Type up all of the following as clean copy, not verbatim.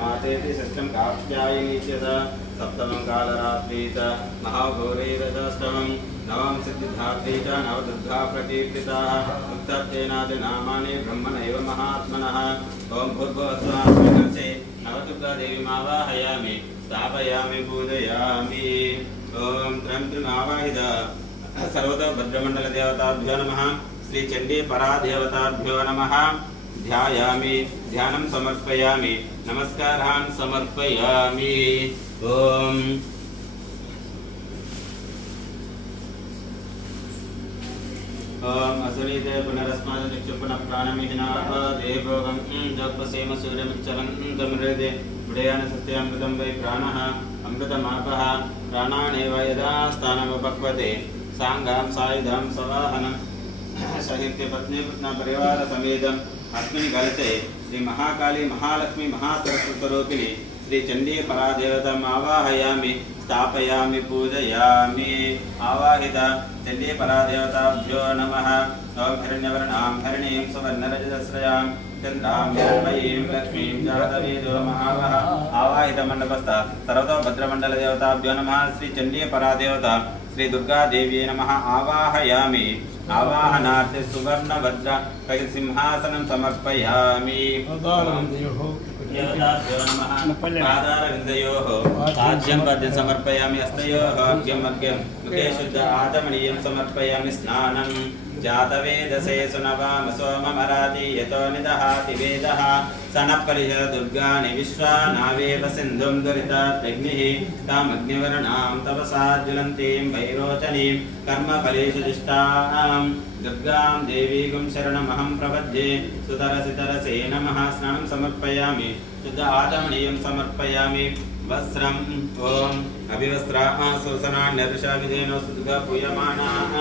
मातेति षष्ठं कात्यायनी च सप्तमं कालरात्रि च महाघोरैरजाष्टमं नवम सिद्धिधात्री च नवदुर्गा प्रकीर्तिताः उत्तरतेनादिनामानि ब्रह्मणैव महात्मनः ओं भूर्भुवस्वास्मिनसे नवदुर्गा देवीमावाहयामि स्थापयामि पूजयामि ओं त्रयं सर्वतो भद्रमण्डलदेवताभ्यो नमः श्री चंडी परादेवताभ्यो नमः ध्यायामि ध्यानं समर्पयामि नमस्कारान् समर्पयामि ओम ओम असुरीते पुनरस्मात् पुनः प्राणमिहिनाः देवोगं जपसेम सूर्यमिच्चलन्तमृदे विडयान सत्यामृतं वै प्राणः अमृतमापः प्राणानेव यदा स्थानमुपक्वते सांगां सायुधां सवाहनं सहित्य पत्नी पुत्र परिवार समेतम् अस्मिन् कलशे श्री महाकाली महालक्ष्मी महासरस्वती स्वरूपिणी श्री चंडी परादेवताम् आवाहयामि स्थापयामि पूजयामि आवाहित चंडी परादेवताभ्यो नमः ओं हिरण्यवर्णां हरिणीं सुवर्णरजतस्रजां चन्द्रां हिरण्मयीं लक्ष्मीं जातवेदो महावः आवाहित मंडपस्थ सर्वतो भद्रमण्डलदेवताभ्यो नमः श्री चंडी परादेवता श्री दुर्गा देवी नमः आवाहयामि आवाहनार्थे सुवर्ण वज्र सिंहासनं समर्पयामि पादारविन्दयोः आद्यं पद्यं समर्पयामि हस्तयोः अर्घ्यम् मुखे शुद्ध आचमनीयं समर्पयामि स्नानं जातवेदसे सुनवाम सोममराति यतो निदहाति वेदः सनपरिह दुर्गाणि विश्वा नावेव सिन्धुं दुरिताग्निः तामग्निवर्णां तपसा ज्वलन्तीं वैरोचनीं कर्मफलेषु जिष्टां दुर्गां देवीं शरणमहं प्रपद्ये सुतरसितरसे नमः स्नानं समर्पयामि शुद्ध आचमनीयं समर्पयामि वस्त्रम् ओम अभिवस्त्राः सुसनान्यरुषाविधेनो सुदुगा पूयमानाः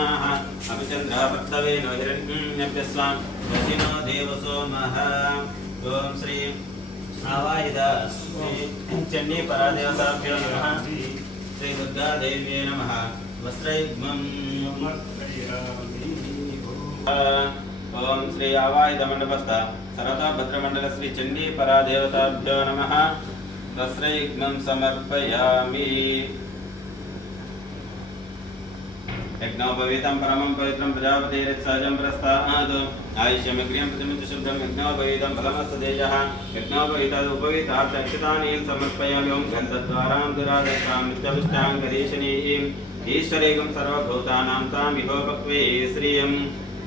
अभिचन्द्रापत्तवेनो हिरण्यभ्यस्वां दशिनो देवसोमः ओम श्री आवाहित श्री चंडी परादेवताभ्यो नमः श्री दुर्गा देव्यै नमः वस्त्रयुग्मं ओम श्री आवाहित मंडपस्थ सर्वतो भद्रमण्डल श्री चंडी परादेवताभ्यो नमः वस्त्रयुग्मं समर्पयामि यज्ञोपवीतं परमं पवित्रं प्रजापतिरित्सहजं प्रस्तात् आयुष्यमग्र्यं प्रतिमित शुद्धं यज्ञोपवीतं फलमस्तदेजः यज्ञोपवीतादुपवीतार्थ अक्षतानीं समर्पयामि ओं गन्धद्वारां दुरादशां नित्यपुष्टां गरीषणीं ईश्वरेकं सर्वभूतानां तामिहोपक्वे श्रियं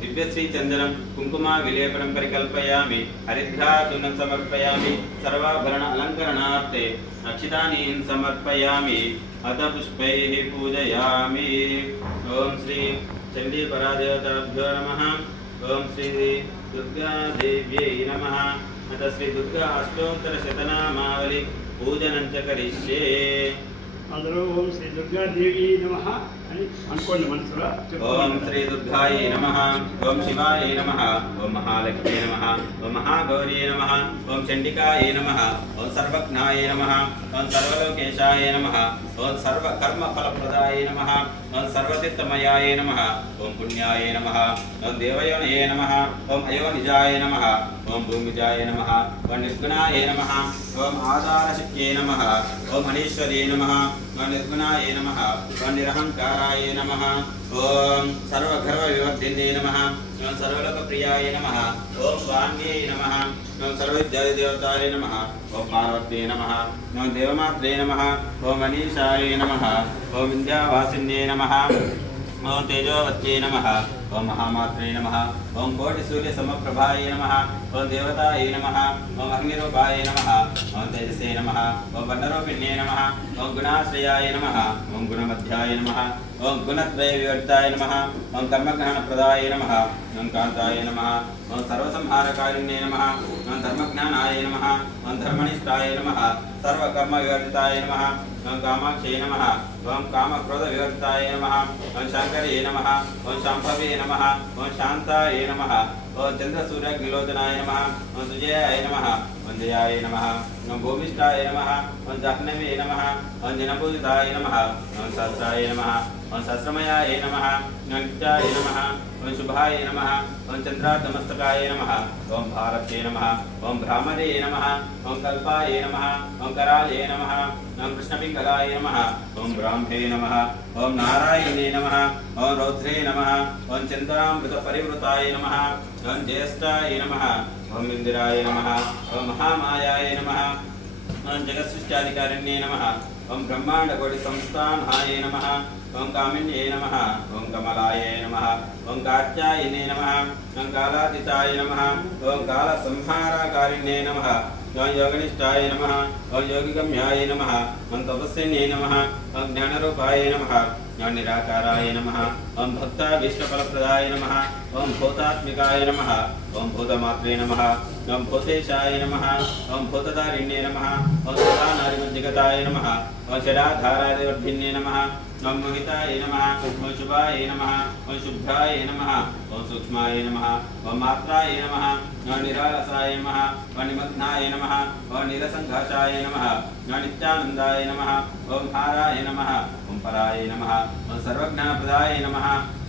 दिव्यश्री चंदनं कुंकुमा विलेपनं परिकल्पयामि हरिद्रार्जुनं समर्पयामि सर्वाभरण अलंकरणार्थे अक्षतानीं समर्पयामि अथ पुष्पैः पूजयामि ओम श्री चंडी परादेवताभ्यो नमः ओम श्री दुर्गा देव्यै नमः अथ श्री दुर्गा अष्टोत्तर शतनामावली पूजनं च करिष्ये अंदरो ओम श्री दुर्गा देवी नमः अनुकोंड मनसुरा ओम श्री दुर्गायै नमः ओम शिवायै नमः ओम महालक्ष्मी नमः ओम महागौरी नमः ओम चंडिकायै नमः ओम सर्वज्ञायै नमः ओम सर्वलोकेशायै नमः ओम सर्वकर्मफलप्रदायै नमः ओम सर्वतीर्थमयायै नमः ओम पुण्यायै नमः ओम देवयोनये नमः ओम अयोनिजाय नमः ओम भूमिजाय नमः ओम निर्गुणाय नमः ओम आधारशक्त्यै नमः ओम अनीश्वर्यै नमः ओम निर्गुणाय नमः ओम निरहंकाराय नमः ओम सर्वगर्वविवर्धिन्ये नमः ओम सर्वलोकप्रियाय नमः ओम वाण्ये नमः ओम सर्वविद्यादेवताय नमः ओम पार्वत्ये नमः ओम देवमात्रे नमः ओम अनीशाय नमः ओम विद्यावासिन्ये नमः ओम तेजोवत्ये नमः ओम महामात्रे नमः ओम कोटिसूर्यसमप्रभाय नमः ओम देवताय नमः ओम अग्निरूपाय नमः ओम तेजसे नमः ओम वर्णरूपिण्ये नमः ओम गुणाश्रयाय नमः ओम गुणमध्याय नमः ओम गुणत्रयविवर्ताय नमः ओम कर्मज्ञानप्रदाय नमः ओम कान्ताय नमः ओम सर्वसंहारकारिण्ये नमः ओम धर्मज्ञानाय नमः ओम धर्मनिष्ठाय नमः सर्वकर्मविवर्जिताय नमः ओम कामाक्षये नमः ओम कामक्रोधविवर्ताय नमः ओम शंकरे नमः ओम शाम्भवे नमः ओम शान्ताय नमः ओम चंद्रसूर्यग्निलोचनाय नमः ओम सुजयाय नमः ओम जयाय नमः ओम भूमिष्ठाय नमः ओम जाह्नवे नमः ओम जनपूजिताय नमः ओम सहस्राय नमः ओम सहस्रमयाय नमः ओम नित्याय नमः ओम शुभाय नमः ओम चंद्रार्धमस्तकाय नमः ओम भारते नमः ओम भ्रामरे नमः ओम कल्पाय नमः ओम कराले नमः ओम कृष्णपिंगलाय नमः ओम ब्राह्मे नमः ओम नारायणे नमः ओम रौद्रे नमः ओम चंद्रामृतपरिवृताय नमः ओम ज्येष्ठाय नमः ओम इंदिराय नमः ओम महामायाय नमः ओम जगत्सृष्टाधिकारिण्ये नमः ओम ब्रह्मांडकोटि संस्थानाय नमः ओम कामिन्ये नमः ओम कमलाय नमः ओम कात्यायने नमः ओम कालातीताय नमः ओम कालसंहारकारिण्ये नमः ओम योगनिष्ठाय नमः ओम योगिगम्याय नमः ओम तपस्विन्ये नमः ओम ज्ञानरूपाय नमः ओम निराकाराय नमः ओम भक्ताभीष्टफलप्रदाय नमः ओम भूतात्मिकाय नमः ओम भूतमात्रे नमः ओम भूतेशाय नमः ओम भूतधारिण्ये नमः ओम सदानारिमज्जगताय नमः ओम शराधारादिवर्धिन्ये नमः ओम मोहिताय नमः ओम शुभाय नमः ओम शुभ्राय नमः ओम सूक्ष्माय नमः ओम मात्राय नमः ओम निरालसाय नमः ओम निमग्नाय नमः ओम निरसंघाषाय नमः ओम नित्यानन्दाय नमः ओम हाराय नमः ओम पराय नमः ओम सर्वज्ञानप्रदाय नमः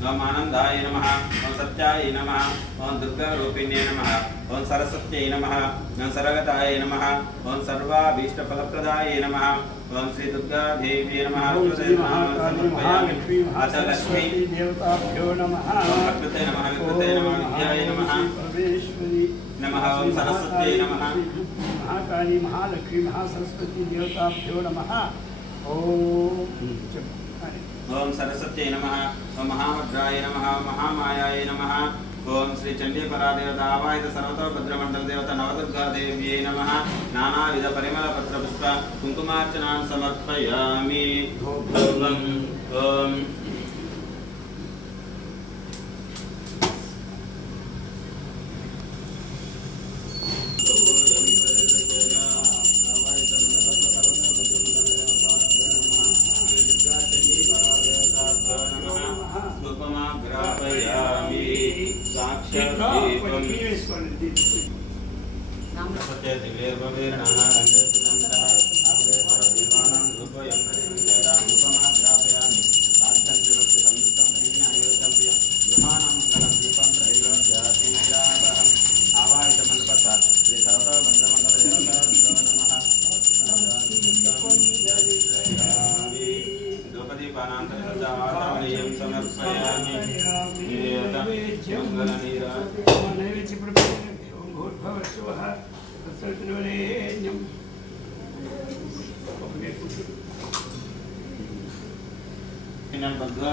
ओम आनन्दाय नमः ओम सत्याय नमः ओम दुर्गारूपिण्ये नमः ओम सरस्वत्यै नमः ओम सर्वगताय नमः ओम सर्वाभीष्टफलप्रदाय नमः ओम श्री दुर्गा देवी नमः लक्ष्मी देवताभ्यो नमः प्रकृते नमः विकृते नमः विद्याय नमः नमः ओम सरस्वत्यै नमः महाकाली महालक्ष्मी महासरस्वती देवताभ्यो नमः ओम सरस्वत्यै नमः ओम महाभद्राय नमः महामायाय नमः ओम श्री चंडी परादेवता आवाहित सर्वतो भद्रमंडल देवता नवदुर्गा देव्यै नमः नानाविध परिमल पत्र पुष्प कुंकुमार्चनां समर्पयामि ओम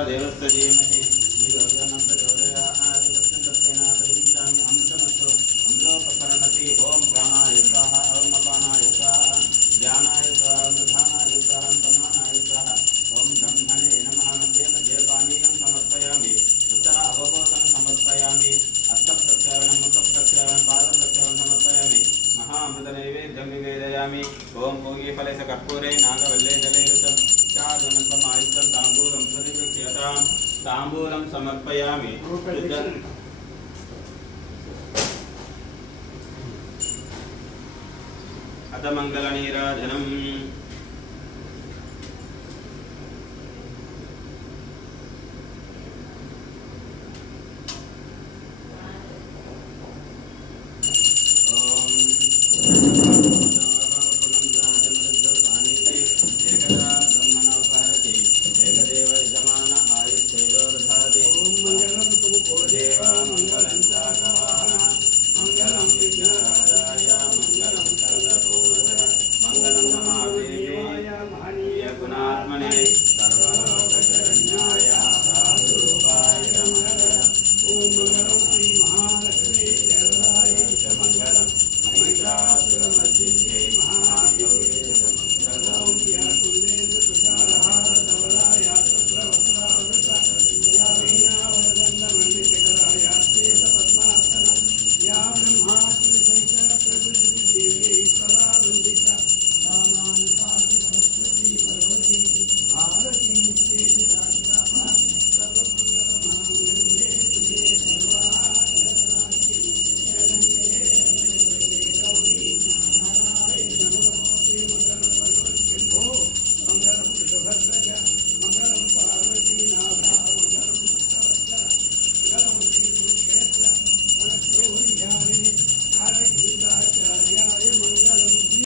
देवस्य जीवने जीवनंत जोदया आदि दक्षिणा प्रतिष्ठामि अमृतमस्तु अमृतोपकरणति ओम प्राणाय स्वाहा ओम अपानाय स्वाहा ज्ञानाय स्वाहा मृधानाय स्वाहा समानाय स्वाहा ओम ब्रह्मणे नमः मध्ये मध्ये पानीयं समर्पयामि उत्तर अवबोधनं समर्पयामि अष्टप्रक्षालनं मुखप्रक्षालनं पादप्रक्षालनं समर्पयामि महाअमृतनैवेद्यं निवेदयामि ओम भोगीफले कर्पूरे नागवल्ले जलेयुतं चागुणकमायुक्तं ताम्बूलं प्रतिगृह्यतां ताम्बूलं समर्पयामि अथ मंगलनीराजनम्